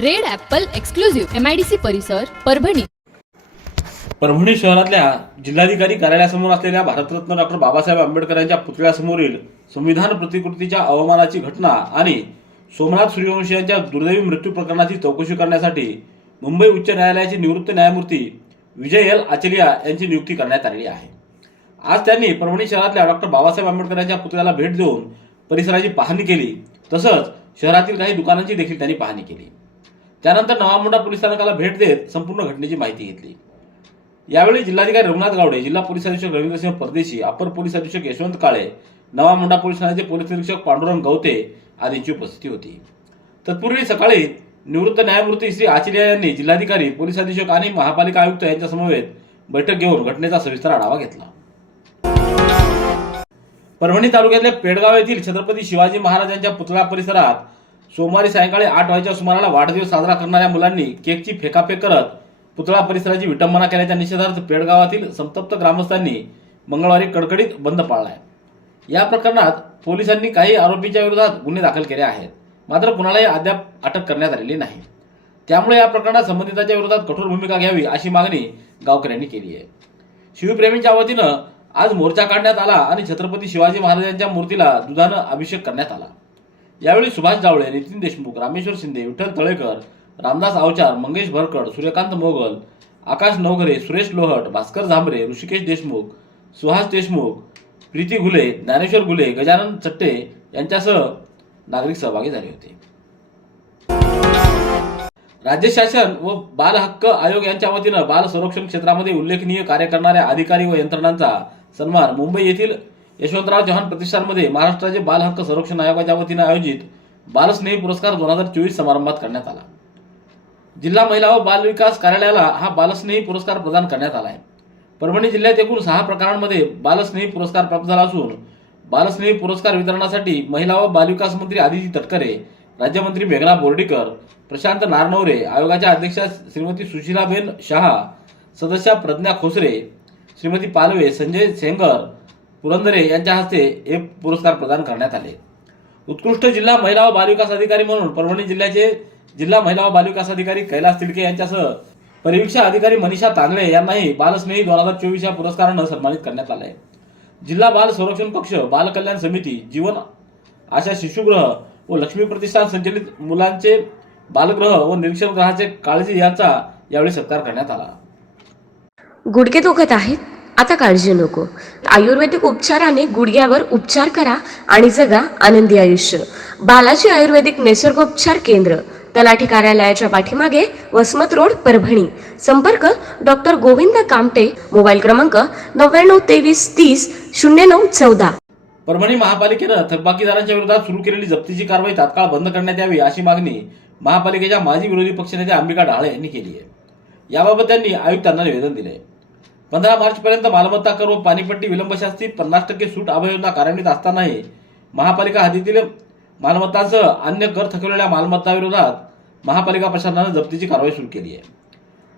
Red apple exclusive MIDC परिसर परभणी. परभणी शहरातल्या जिल्हाधिकारी कार्यालयासमोर असलेल्या भारतरत्न डॉक्टर बाबासाहेब आंबेडकरांच्या पुतळ्यासमोरील संविधान प्रतिकृतीच्या अवमानाची घटना आणि सोमनाथ सूर्यवंशी यांच्या दुर्दैवी मृत्यू प्रकरणाची चौकशी करण्यासाठी मुंबई उच्च न्यायालयाचे निवृत्त न्यायमूर्ती विजय एल. आचलिया यांची नियुक्ती करण्यात आलेली आहे. आज त्यांनी परभणी शहरातल्या डॉक्टर बाबासाहेब आंबेडकरांच्या पुतळ्याला भेट देऊन परिसराची पाहणी केली. तसंच शहरातील काही दुकानांची देखील त्यांनी पाहणी केली. त्यानंतर नवामुंडा पोलीस स्थानकाला भेट देत संपूर्ण घटनेची माहिती घेतली. यावेळी जिल्हाधिकारी रघुनाथ गावडे जिल्हा पोलीस अधीक्षक रवींद्रसिंह परदेशी अपर पोलीस अधीक्षक यशवंत काळे नवा मुंडा पोलीस ठाण्याचे पोलीस निरीक्षक पांडुरंग गवते आदींची उपस्थिती होती. तत्पूर्वी सकाळी निवृत्त न्यायमूर्ती श्री आचार्य यांनी जिल्हाधिकारी पोलीस अधीक्षक आणि महापालिका आयुक्त यांच्या समवेत बैठक घेऊन घटनेचा सविस्तर आढावा घेतला. परभणी तालुक्यातल्या पेडगाव येथील छत्रपती शिवाजी महाराजांच्या पुतळा परिसरात सोमवारी सायंकाळी आठ वाजेच्या सुमाराला वाढदिवस साजरा करणाऱ्या मुलांनी केकची फेकाफेक करत पुतळा परिसराची विटंबना केल्याच्या निषेधार्थ पेडगावातील संतप्त ग्रामस्थांनी मंगळवारी कडकडीत बंद पाळलाय. या प्रकरणात पोलिसांनी काही आरोपींच्या विरोधात गुन्हे दाखल केले आहेत. मात्र कुणालाही अद्याप अटक करण्यात आलेली नाही. त्यामुळे या प्रकरणात संबंधितांच्या विरोधात कठोर भूमिका घ्यावी अशी मागणी गावकऱ्यांनी केली आहे. शिवप्रेमींच्या वतीनं आज मोर्चा काढण्यात आला आणि छत्रपती शिवाजी महाराजांच्या मूर्तीला दुधानं अभिषेक करण्यात आला. यावेळी सुभाष जावळे नितीन देशमुख रामेश्वर शिंदे विठ्ठल तळेकर रामदास आवचार मंगेश भरकड सूर्यकांत मोगल आकाश नवघरे सुरेश लोहट भास्कर झांबरे ऋषिकेश देशमुख सुहास देशमुख प्रीती घुले ज्ञानेश्वर घुले गजानन चट्टे यांच्यासह नागरिक सहभागी झाले होते. राज्य शासन व बाल हक्क आयोग यांच्या वतीनं बाल संरक्षण क्षेत्रामध्ये उल्लेखनीय कार्य करणाऱ्या अधिकारी व यंत्रणांचा सन्मान मुंबई येथील यशवंतराव चव्हाण प्रतिष्ठानमध्ये महाराष्ट्राचे बाल हक्क संरक्षण आयोगाच्या वतीनं आयोजित बालस्नेही पुरस्कार दोन हजार चोवीस समारंभात करण्यात आला. जिल्हा महिला व बाल विकास कार्यालयाला हा बालस्नेही पुरस्कार प्रदान करण्यात आला आहे. परभणी जिल्ह्यात एकूण सहा प्रकारांमध्ये बालस्नेही पुरस्कार प्राप्त झाला असून बालस्नेही पुरस्कार वितरणासाठी महिला व बालविकास मंत्री आदिती तटकरे राज्यमंत्री मेघना बोर्डीकर प्रशांत नारनवरे आयोगाच्या अध्यक्षा श्रीमती सुशीलाबेन शहा सदस्या प्रज्ञा खोसरे श्रीमती पालवे संजय सेंगर पुरंदरे यांच्या हस्ते हे पुरस्कार प्रदान करण्यात आले. उत्कृष्ट जिल्हा महिला व बालविकास अधिकारी म्हणून परभणी जिल्ह्याचे जिल्हा महिला व बालविकास अधिकारी कैलास तिडके यांच्यासह परिवीक्षा अधिकारी मनीषा तांगळे यांनाही बालस्नेही दोन हजार चोवीस या पुरस्कारानं सन्मानित करण्यात आले जिल्हा बाल संरक्षण कक्ष बाल कल्याण समिती जीवन आशा शिशुगृह व लक्ष्मी प्रतिष्ठान संचलित मुलांचे बालगृह व निरीक्षण ग्रहाचे काळजी यांचा यावेळी सत्कार करण्यात आला. गुडघे दुखत आहेत? आता काळजी नको. आयुर्वेदिक उपचाराने गुडघ्यावर उपचार करा आणि जगा आनंदी आयुष्य. बालाजी आयुर्वेदिक निसर्गोपचार केंद्र तलाठी कार्यालयाच्या पाठीमागे वसमत रोड परभणी. संपर्क डॉक्टर गोविंद कामटे मोबाईल क्रमांक नव्याण्णव तेवीस तीस शून्य नऊ चौदा. परभणी महापालिकेनं थकबाकीदारांच्या विरोधात सुरू केलेली जप्तीची कारवाई तात्काळ बंद करण्यात यावी अशी मागणी महापालिकेच्या माजी विरोधी पक्षनेते अंबिका ढाळे यांनी केली आहे. याबाबत त्यांनी आयुक्तांना निवेदन दिले पंधरा मार्चपर्यंत मालमत्ता कर व पाणीपट्टी विलंबशास्ती पन्नास टक्के सूट अभयोजना कार्यान्वित असतानाही महापालिका हद्दीतील मालमत्तांसह अन्य कर थकवलेल्या मालमत्ताविरोधात महापालिका प्रशासनानं जप्तीची कारवाई सुरू केली आहे.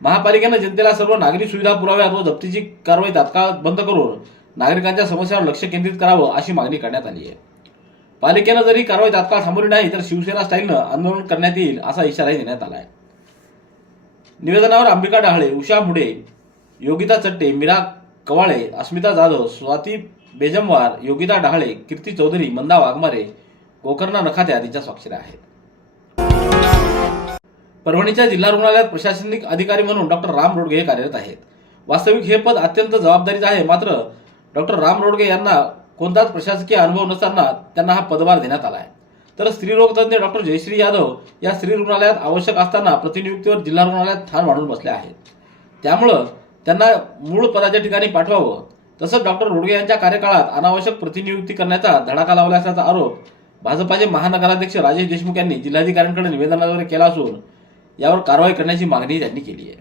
महापालिकेनं जनतेला सर्व नागरी सुविधा पुराव्यात व जप्तीची कारवाई तात्काळ बंद करून नागरिकांच्या समस्यांवर लक्ष केंद्रित करावं अशी मागणी करण्यात आली आहे. पालिकेनं जरी कारवाई तात्काळ थांबवली नाही तर शिवसेना स्टाईलनं आंदोलन करण्यात येईल असा इशाराही देण्यात आला आहे. निवेदनावर अंबिका डहाळे उषा मुडे योगिता चट्टे मीरा कवाळे अस्मिता जाधव स्वाती बेजमवार योगिता डहाळे कीर्ती चौधरी मंदा वाघमारे गोकर्णा नखाते आदींच्या स्वाक्षऱ्या आहेत. परभणीच्या जिल्हा रुग्णालयात प्रशासनिक अधिकारी म्हणून डॉक्टर राम रोडगे हे कार्यरत आहेत. वास्तविक हे पद अत्यंत जबाबदारीचं आहे मात्र डॉक्टर राम रोडगे यांना कोणताच प्रशासकीय अनुभव नसताना त्यांना हा पदभार देण्यात आला आहे तर स्त्रीरोगतज्ञ डॉक्टर जयश्री यादव या स्त्री रुग्णालयात आवश्यक असताना प्रतिनियुक्तीवर जिल्हा रुग्णालयात ठाण मांडून बसले आहेत. त्यामुळं त्यांना मूळ पदाच्या ठिकाणी पाठवावं. तसंच डॉक्टर रोडगे यांच्या कार्यकाळात अनावश्यक प्रतिनियुक्ती करण्याचा धडाका लावला असल्याचा आरोप भाजपाचे महानगराध्यक्ष राजेश देशमुख यांनी जिल्हाधिकाऱ्यांकडे निवेदनाद्वारे केला असून यावर कारवाई करण्याची मागणी त्यांनी केली आहे.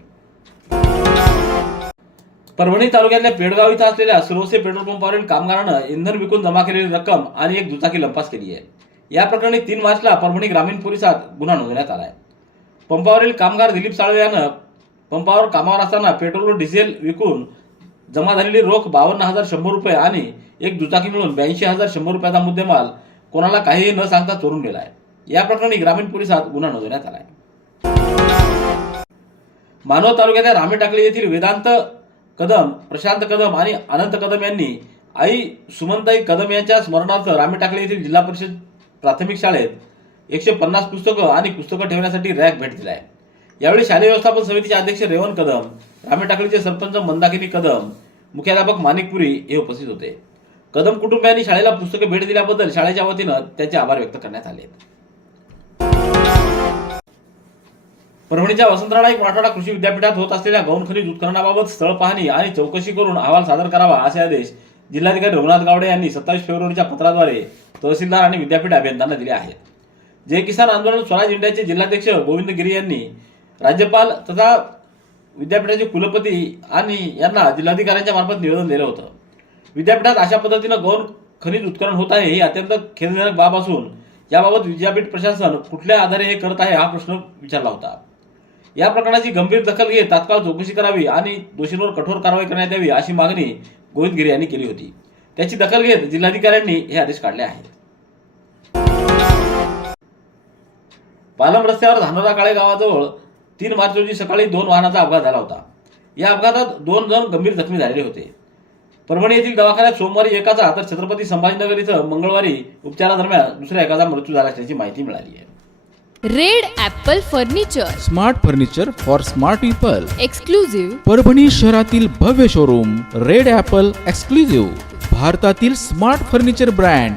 परभणी तालुक्यातल्या पेडगाव इथं असलेल्या सुरोसे पेट्रोल पंपावरील कामगारानं इंधन विकून जमा केलेली रक्कम आणि एक दुचाकी लंपास केली आहे. या प्रकरणी तीन मार्चला परभणी ग्रामीण पोलिसात गुन्हा नोंदवण्यात आला आहे पंपावरील कामगार दिलीप साळवे यानं पंपावर कामावर असताना पेट्रोल व डिझेल विकून जमा झालेली रोख बावन्न हजार शंभर रुपये आणि एक दुचाकी मिळून ब्याऐंशी हजार शंभर रुपयाचा मुद्देमाल कोणाला काहीही न सांगता चोरून गेला आहे या प्रकरणी ग्रामीण पोलिसात गुन्हा नोंदवण्यात आला आहे मानव तालुक्याच्या रामे टाकले येथील वेदांत कदम प्रशांत कदम आणि अनंत कदम यांनी आई सुमनताई कदम यांच्या स्मरणार्थ रामे टाकले येथील जिल्हा परिषद प्राथमिक शाळेत एकशे पन्नास पुस्तकं आणि पुस्तकं ठेवण्यासाठी रॅक भेट दिला आहे यावेळी शालेय व्यवस्थापन समितीचे अध्यक्ष रेवण कदम रामे टाकळीचे सरपंच मंदाकिनी कदम मुख्याध्यापक माणिकपुरी हे उपस्थित होते. कदम कुटुंबियांनी शाळेला पुस्तके भेट दिल्याबद्दल शाळेच्या वतीनं त्याचे आभार व्यक्त करण्यात आले. परभणीच्या वसंतराव नाईक मराठवाडा कृषी विद्यापीठात होत असलेल्या गौण खनिज उत्खननाबाबत स्थळ पाहणी आणि चौकशी करून अहवाल सादर करावा असे आदेश जिल्हाधिकारी रघुनाथ गावडे यांनी सत्तावीस फेब्रुवारीच्या पत्राद्वारे तहसीलदार आणि विद्यापीठ अभियंत्यांना दिले आहेत. जय किसान आंदोलन स्वराज इंडियाचे जिल्हाध्यक्ष गोविंद गिरी यांनी राज्यपाल तथा विद्यापीठाचे कुलपती आणि यांना जिल्हाधिकाऱ्यांच्या मार्फत निवेदन दिलं होतं. विद्यापीठात अशा पद्धतीनं गौण खनिज उत्खनन होत आहे ही अत्यंत खेदजनक बाब असून याबाबत विद्यापीठ प्रशासन कुठल्या आधारे हे करत आहे हा प्रश्न विचारला होता. या प्रकरणाची गंभीर दखल घेत तात्काळ चौकशी करावी आणि दोषींवर कठोर कारवाई करण्यात यावी अशी मागणी गोविंदगिरी यांनी केली होती. त्याची दखल घेत जिल्हाधिकाऱ्यांनी हे आदेश काढले आहेत. पालम रस्त्यावर धानोरा काळे गावाजवळ तीन मार्च रोजी सकाळी दोन वाहनाचा अपघात झाला होता. या अपघातात दोन जण गंभीर जखमी झालेले होते. परभणी येथील दवाखान्यात सोमवारी एकाचा तर छत्रपती संभाजीनगर इथं मंगळवारी उपचारादरम्यान दुसऱ्या एकाचा मृत्यू झाला असल्याची माहिती मिळाली आहे. Red Apple furniture. Smart furniture for smart people. Exclusive Parbhani शहरातील भव्य शोरूम रेड ॲपल एक्सक्लुझिव्ह. भारतातील smart furniture brand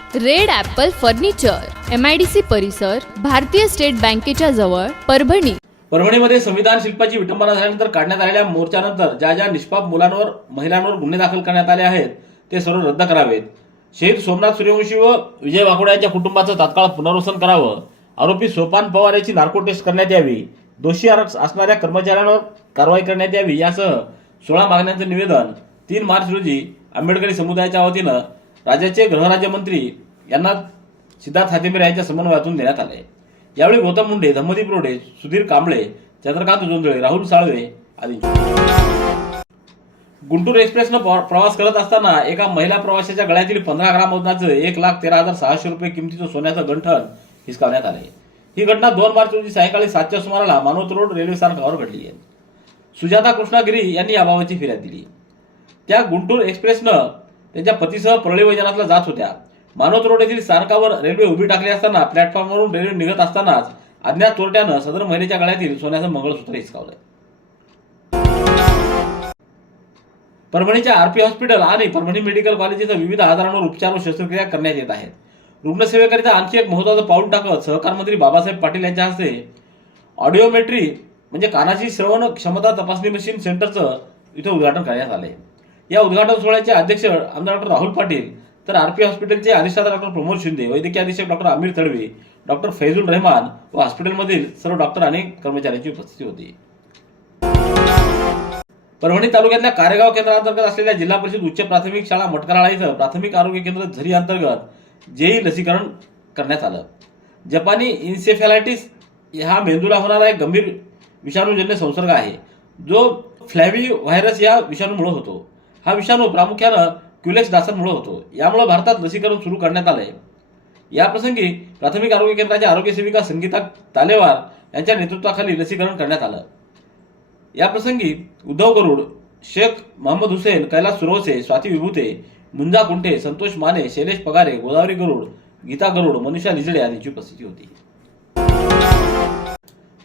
Red apple furniture M I D C परिसर भारतीय स्टेट बँकेच्या जवळ परभणी. परभणीमध्ये संविधान शिल्पाची विटंबना झाल्यानंतर काढण्यात आलेल्या मोर्चानंतर ज्या ज्या निष्पाप मुलांवर महिलांवर गुन्हे दाखल करण्यात आले आहेत ते सर्व रद्द करावेत. शहीद सोमनाथ सूर्यवंशी व विजय वाकोडा यांच्या कुटुंबाचं तात्काळ पुनर्वसन करावं. आरोपी सोपान पवार याची नार्को टेस्ट करण्यात यावी. दोषी असणाऱ्या कर्मचाऱ्यांवर कारवाई करण्यात यावी यासह सोळा मागण्यांचं निवेदन तीन मार्च रोजी आंबेडकरी समुदायाच्या वतीनं राज्याचे गृहराज्यमंत्री यांना सिद्धार्थ हातेमेर यांच्या समन्वयातून देण्यात आले. यावेळी गौतम मुंडे धम्मदीप रोडे सुधीर कांबळे चंद्रकांत जोंधळे राहुल साळवे आदी. गुंटूर एक्सप्रेसनं प्रवास करत असताना एका महिला प्रवाशाच्या गळ्यातील पंधरा ग्राम वजनाचं एक लाख तेरा हजार सहाशे रुपये किमतीचं सोन्याचं गंठन हिसकावण्यात आले. ही घटना दोन मार्च रोजी सायंकाळी सातच्या सुमाराला मानवत रोड रेल्वे स्थानकावर घडली आहे. सुजाता कृष्णागिरी यांनी याबाबतची फिर्याद दिली. त्या गुंटूर एक्सप्रेसनं त्यांच्या पतीसह परळी जात होत्या. मानवत रोड येथील स्थानकावर रेल्वे उभी टाकली असताना प्लॅटफॉर्मवरून रेल्वे निघत असतानाच अज्ञात चोरट्यानं सदर महिलेच्या गळ्यातील सोन्याचं मंगळसूत्र हिसकावलं. परभणीच्या आरपी हॉस्पिटल आणि परभणी मेडिकल कॉलेज इथं विविध आजारांवर उपचार व शस्त्रक्रिया करण्यात येत आहेत. रुग्णसेवेकरिता आणखी एक महत्वाचं पाऊल टाकत सहकार मंत्री बाबासाहेब पाटील यांच्या हस्ते ऑडिओमेट्री म्हणजे कानाची श्रवण क्षमता तपासणी मशीन सेंटरचं इथं उद्घाटन करण्यात आले या उद्घाटन सोहळ्याचे अध्यक्ष आमदार डॉक्टर राहुल पाटील तर आरपी हॉस्पिटलचे अधिष्ठाता डॉक्टर प्रमोद शिंदे वैद्यकीय अधीक्षक डॉक्टर आमिर तडवी डॉक्टर फैजुल रहमान व हॉस्पिटलमधील सर्व डॉक्टर आणि कर्मचाऱ्यांची उपस्थिती होती. परभणी तालुक्यातल्या कारेगाव केंद्रांतर्गत असलेल्या जिल्हा परिषद उच्च प्राथमिक शाळा मटकराळा इथं प्राथमिक आरोग्य केंद्र झरी अंतर्गत जेई लसीकरण करण्यात आलं. जपानी इन्सेफॅलायटिस हा मेंदूला होणारा एक गंभीर विषाणूजन्य संसर्ग आहे जो फ्लॅव्ही व्हायरस या विषाणूमुळे होतो. हा विषाणू प्रामुख्यानं क्युलेक्स डासांमुळे होतो. यामुळे भारतात लसीकरण सुरू करण्यात आलंय. या प्रसंगी प्राथमिक आरोग्य केंद्राच्या आरोग्य सेविका संगीता तालेवार यांच्या नेतृत्वाखाली लसीकरण करण्यात आलं. याप्रसंगी उद्धव गरुड शेख मोहम्मद हुसेन कैलास सुरवसे स्वाती विभूते मुंजा कुंठे संतोष माने शैलेश पगारे गोदावरी गरुड गीता गरुड मनीषा निजडे यांची उपस्थिती होती.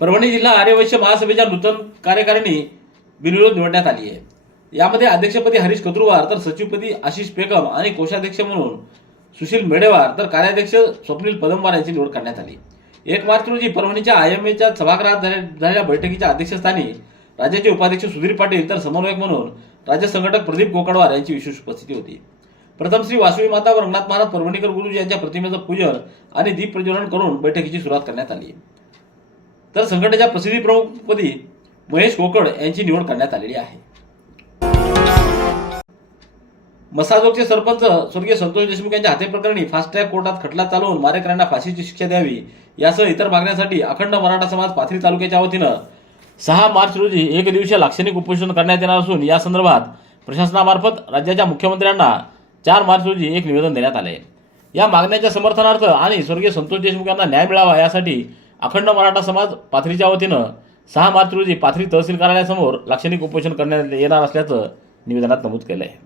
परभणी जिल्हा आर्यवैश्य महासभेच्या नूतन कार्यकारिणी बिनविरोध निवडण्यात आली आहे यामध्ये अध्यक्षपदी हरीश कत्रुवार तर सचिवपदी आशिष पेकम आणि कोषाध्यक्ष म्हणून सुशील मेडेवार तर कार्याध्यक्ष स्वप्नील पदमवार यांची निवड करण्यात आली. एक मार्च रोजी परभणीच्या आय एम एच्या सभागृहात झालेल्या बैठकीच्या अध्यक्षस्थानी राज्याचे उपाध्यक्ष सुधीर पाटील तर समन्वयक म्हणून राज्य संघटक प्रदीप कोकडवार यांची विशेष उपस्थिती होती. प्रथम श्री वासवी माता व रंगनाथ महाराज परभणीकर गुरुजी यांच्या प्रतिमेचं पूजन आणि दीप प्रज्वलन करून बैठकीची सुरुवात करण्यात आली. तर संघटनेच्या प्रसिद्धी प्रमुखपदी महेश कोकड यांची निवड करण्यात आलेली आहे. मसाजोगचे सरपंच स्वर्गीय संतोष देशमुख यांच्या हत्येप्रकरणी फास्ट ट्रॅक कोर्टात खटला चालवून मारेकऱ्यांना फाशीची शिक्षा द्यावी यासह इतर मागण्यांसाठी अखंड मराठा समाज पाथरी तालुक्याच्या वतीनं सहा मार्च रोजी एक दिवसीय लाक्षणिक उपोषण करण्यात येणार असून या संदर्भात प्रशासनामार्फत राज्याच्या मुख्यमंत्र्यांना चार मार्च रोजी एक निवेदन देण्यात आले या मागण्याच्या समर्थनार्थ आणि स्वर्गीय संतोष देशमुख यांना न्याय मिळावा यासाठी अखंड मराठा समाज पाथरीच्या वतीनं सहा मार्च रोजी पाथरी तहसील कार्यालयासमोर लाक्षणिक उपोषण करण्यात येणार असल्याचं निवेदनात नमूद केलं आहे